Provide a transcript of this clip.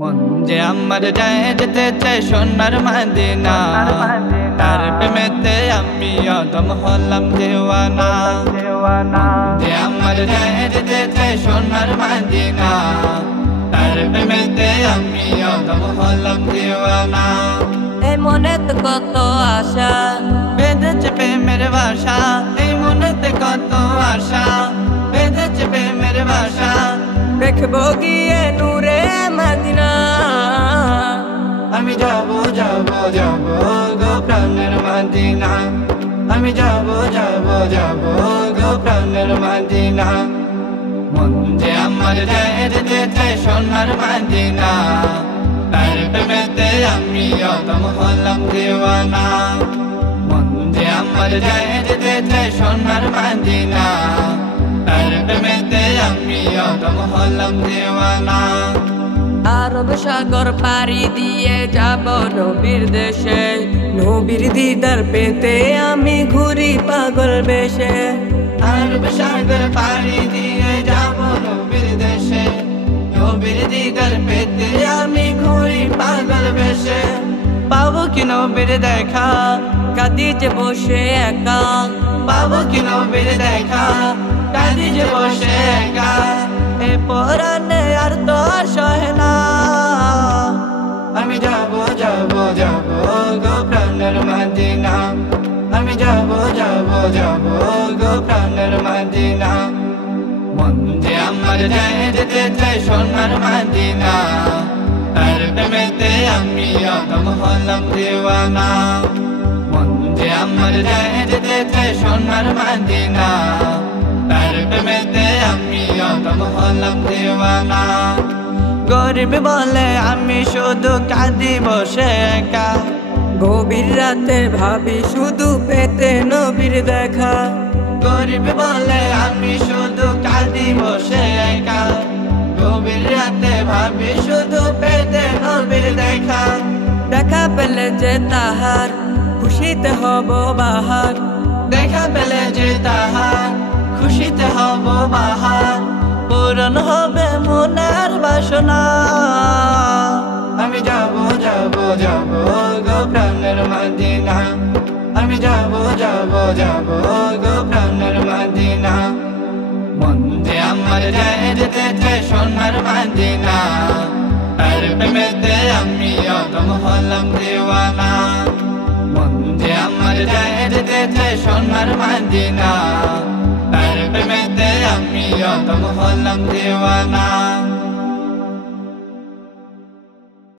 মন যে আমার যায় যেতে চাই সোনার মদিনা, তার প্রেমেতে আমি অদম হলাম দেওয়ানা। যে আমার যায় যেতে চাই সোনার মদিনা, তার প্রেমেতে আমি অদম হলাম দেওয়ানা। এই মনেতে কত আশা বেঁধেছে প্রেমের বাসা, এই মনেতে কত আশা বেঁধেছে প্রেমের বাসা। দেখবো গিয়ে নূরে মদিনা, আমি যাব যাব যাব গো প্রাণের মদিনা, আমি যাব যাব যাব গো প্রাণের মদিনা। মন যে আমার যায় যেতে চাই সোনার মদিনা, তার প্রেমেতে আমি অদম হলাম দেওয়ানা। মন যে আমার যায় যেতে চাই সোনার মদিনা, তার প্রেমেতে আমি অদম হলাম দেওয়ানা। আরব সাগর পাড়ি দিয়ে যাব নবীর দেশে, নবীর দিদার পেতে আমি ঘুরি পাগল বেশে। আরব সাগর পাড়ি দিয়ে যাব নবীর দেশে, নবীর দিদার পেতে আমি ঘুরি পাগল বেশে। পাবো কি নবীর দেখা, কাঁদি যে বসে একা, পাবো কি নবীর দেখা, কাঁদি যে বসে একা। এ পরাণে আর তো সহে না। আমি যাব যাব যাব গো প্রাণের মদিনা, আমি যাব যাব যাব গো প্রাণের মদিনা। মন যে আমার যায় যেতে চাই সোনার মদিনা, তার প্রেমেতে আমি অদম হলাম দেওয়ানা। মন যে আমার যায় যেতে চাই সোনার মদিনা, তার প্রেমেতে আমি অদম হলাম দেওয়ানা। গরিব বলে আমি শুধু কাঁদি বসে একা, গভীর রাতে ভাবি শুধু পেতে নবীর দেখা। গরিব বলে আমি শুধু কাঁদি বসে একা, গভীর রাতে ভাবি শুধু পেতে নবীর দেখা। দেখা পেলে যে তাহার খুশিতে হব বাহার, দেখা পেলে যে তাহার খুশিতে হব বাহার। পূরণ হবে মনের বাসনা, আমি যাব যাব যাব গো প্রাণের মদিনা, আমি যাব যাব যাব গো প্রাণের মদিনা। মন যে আমার যায় যেতে চাই সোনার মদিনা, তার প্রেমেতে আমি অদম হলাম দেওয়ানা। মন যে আমার যায় যেতে চাই সোনার মদিনা, তার প্রেমেতে আমি অদম হলাম দেওয়ানা।